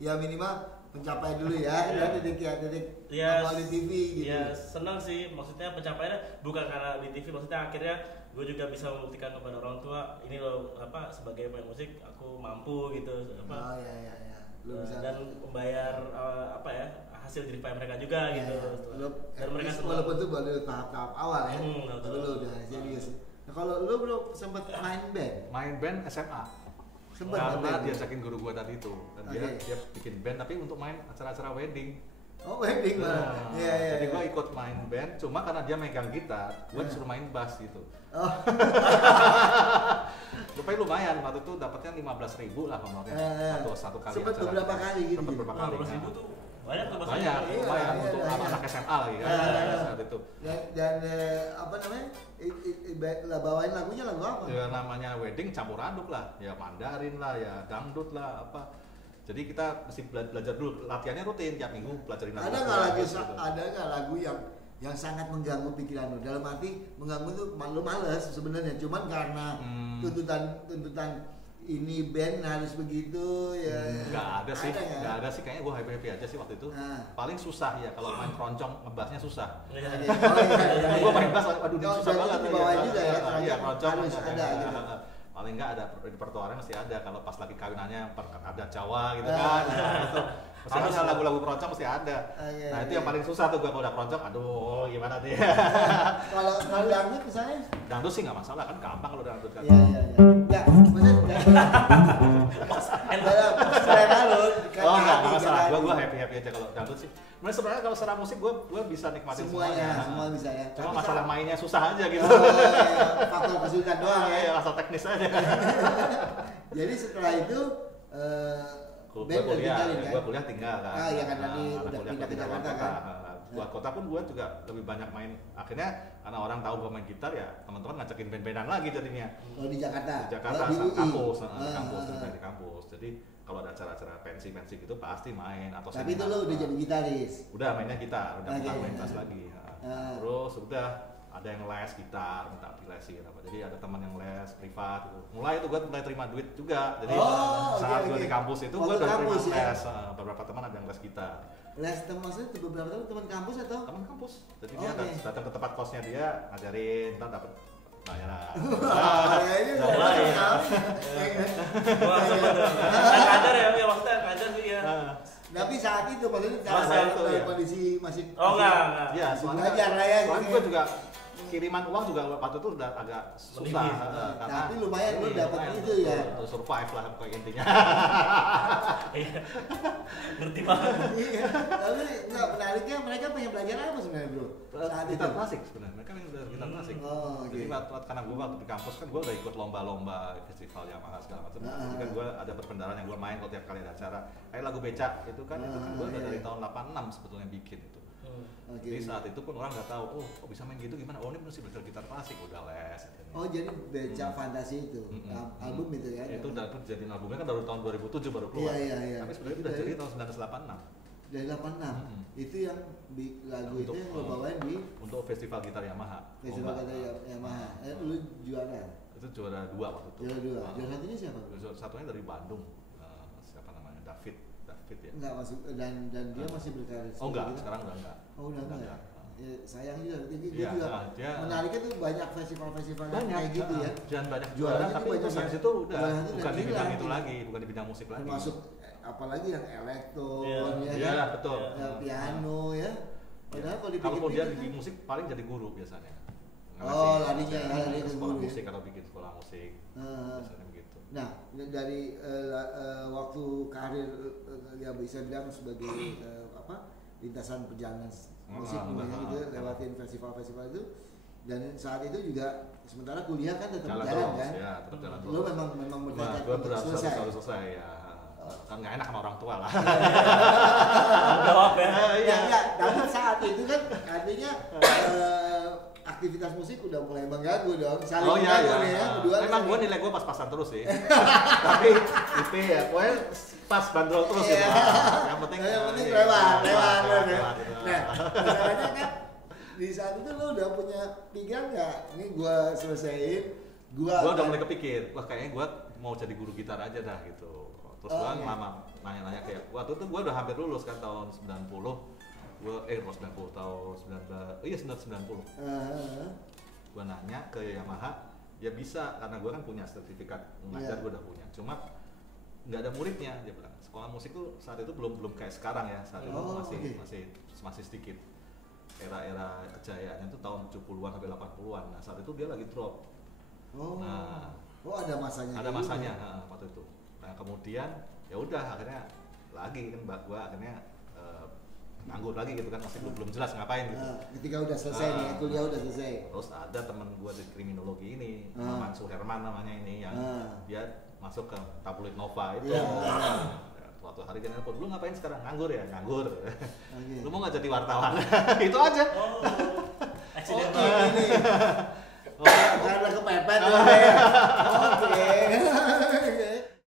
ya minimal pencapaian dulu ya titik nongol di TV gitu. Ya senang sih, maksudnya pencapaiannya bukan karena di TV, maksudnya akhirnya gue juga bisa membuktikan kepada orang tua ini loh sebagai pemain musik aku mampu gitu dan membayar hasil jeripaya mereka juga gitu. Dan mereka semua walaupun itu baru tahap-tahap awal ya. Tapi lu udah serius. Nah, kalau lu bro sempat main band SMA. Karena diajakin guru gua tadi itu dan dia bikin band tapi untuk main acara-acara wedding. Oh wedding malah. Jadi gua ikut main band, cuma karena dia megang gitar, gua disuruh main bass gitu. Oh. Rupanya lumayan, waktu itu dapatnya 15.000 lah honornya satu kali. Sempat beberapa kali gitu. Beberapa kali. 15.000 tuh banyak tuh lumayan untuk anak SMA lagi kan saat itu. Dan bawain lagunya lagu apa? Ya namanya wedding campur aduk lah, ya Mandarin lah, ya dangdut lah apa. Jadi kita mesti belajar dulu, latihannya rutin tiap minggu pelajarin lagu. Ada nggak lagu yang sangat mengganggu pikiran lu? Dalam arti mengganggu tuh lu males sebenarnya, cuman karena tuntutan ini band harus begitu ya. Nggak ada sih kayaknya gue happy aja sih waktu itu. Paling susah ya kalau main keroncong ngebassnya susah. Gue main bass, aduh ini susah banget. Dibawain juga ya. Iya keroncong harus ada gitu. Paling nggak ada repertoarnya masih ada kalau pas lagi kawinannya ada Jawa gitu kan. Mesti ada lagu-lagu keroncong mesti ada. Nah itu yang paling susah tuh gue kalau udah keroncong, aduh gimana tuh ya. Kalau dangdut misalnya? Dangdut sih nggak masalah kan, gampang kalau dangdut kan. Iya. Nggak, maksudnya selera lu. Oh nggak masalah, gue happy aja kalau dangdut sih. Sebenarnya kalau secara musik gue bisa nikmatin semuanya. Semua bisa ya. Cuma masalah mainnya susah aja gitu. Faktor kesulitan doang ya. Asal teknis aja. Jadi setelah itu gue kuliah tinggal kan. Iya kan tadi udah pindah ke Jakarta kan. Buat kota pun gue juga lebih banyak main. Akhirnya karena orang tahu gue main gitar ya teman-teman ngajakin band-bandan lagi jadinya. Kalau di Jakarta. Di Jakarta di kampus. Jadi kalau ada acara-acara pensi gitu pasti main atau. Tapi itu lo udah jadi gitaris. Udah mainnya gitar, udah bukan main bass lagi. Terus udah ada yang les gitar, minta dilesin apa. Jadi ada teman yang les privat gitu. Mulai terima duit juga. Jadi saat gue di kampus itu gue udah terima les. Beberapa teman ada yang les gitar. Les maksudnya beberapa teman kampus atau? Teman kampus. Jadi dia datang ke tempat kosnya dia, ngajarin, ntar dapat bayaran. Ini udah kadar ya, maksudnya kadar sih ya. Tapi saat itu maksudnya kondisi masih enggak. Iya, belajar lah ya. Soalnya gue juga kiriman uang juga waktu itu udah agak susah. Tapi lumayan lu dapat itu ya. Untuk survive lah kayak intinya. Ngerti banget. Tapi nggak menariknya mereka pengen belajar apa sebenarnya bro? Gitar klasik sebenarnya. Mereka pengen belajar gitar klasik. Jadi karena gue waktu di kampus kan gue udah ikut lomba-lomba festival Yamaha segala macam. Jadi kan gue ada perbendaharaan yang gue main kalau tiap kali ada acara. Kayak lagu becak itu kan gue udah dari tahun 86 sebetulnya bikin itu. Jadi saat itu pun orang nggak tahu, kok bisa main gitu gimana? Oh ini mesti belajar gitar klasik, udah les. Oh jadi becak fantasi itu, album itu ya? Itu udah jadi albumnya kan baru tahun 2007 baru keluar. Iya. Tapi sebenarnya udah jadi tahun 1986. Dari 86, itu yang lagu itu yang lo bawain di? Untuk festival gitar Yamaha. Festival gitar Yamaha, lu juara? Itu juara 2 waktu itu. Juara 2, juara satunya siapa? Juara satunya dari Bandung, siapa namanya? David ya? Enggak masuk, dan dia masih berkarir. Oh enggak, sekarang udah enggak. Oh udah enggak. Ya, sayang juga, dia juga menariknya tuh banyak festival-festival kayak gitu ya. Dan banyak juara, tapi itu sampai situ udah bukan di bidang itu lagi, bukan di bidang musik lagi. Termasuk apalagi yang elektron, ya betul. Piano ya. Padahal kalau dia di musik paling jadi guru biasanya. Larinya ke sekolah musik atau bikin sekolah musik. Biasanya begitu. Nah, dari waktu karir ya bisa bilang sebagai lintasan perjalanan musik gitu lewatin festival-festival itu, dan saat itu juga sementara kuliah kan tetap jalan kan? Ya, tetap jalan terus. Lo memang bertekad untuk selesai ya. Kan nggak enak sama orang tua lah. Jawab ya. Iya. Tapi saat itu kan artinya aktivitas musik udah mulai mengganggu dong. Saling mengganggu ya. Memang gue nilai gue pas-pasan terus sih. Tapi IP ya, pokoknya pas bandrol terus gitu. Yang penting lewat. Nah, masalahnya kan di saat itu lo udah punya pikiran nggak? Ini gue selesaiin. Gue udah mulai kepikir, wah kayaknya gue mau jadi guru gitar aja dah gitu. Terus gue nanya-nanya kayak waktu itu gue udah hampir lulus kan tahun 90. Gue 90 tahun 1990. Gue nanya ke Yamaha, ya bisa karena gue kan punya sertifikat mengajar, gue udah punya. Cuma nggak ada muridnya, dia bilang. Sekolah musik tuh saat itu belum kayak sekarang ya, saat itu masih sedikit. Era kejayaannya tuh tahun 70-an sampai 80-an. Nah, saat itu dia lagi drop. Ada masanya. Ada masanya waktu itu. Nah, kemudian ya udah akhirnya lagi kan gue akhirnya nganggur lagi gitu kan, masih belum jelas ngapain gitu. Ketika udah selesai nih, kuliah udah selesai. Terus ada temen gue di kriminologi ini, Mansur Herman namanya ini, yang dia masuk ke tabloid Nova itu. Suatu hari dia nelpon, lu ngapain sekarang? Nganggur ya? Nganggur. Lu mau nggak jadi wartawan? Itu aja. Ini. Karena kepepet ya. Oke.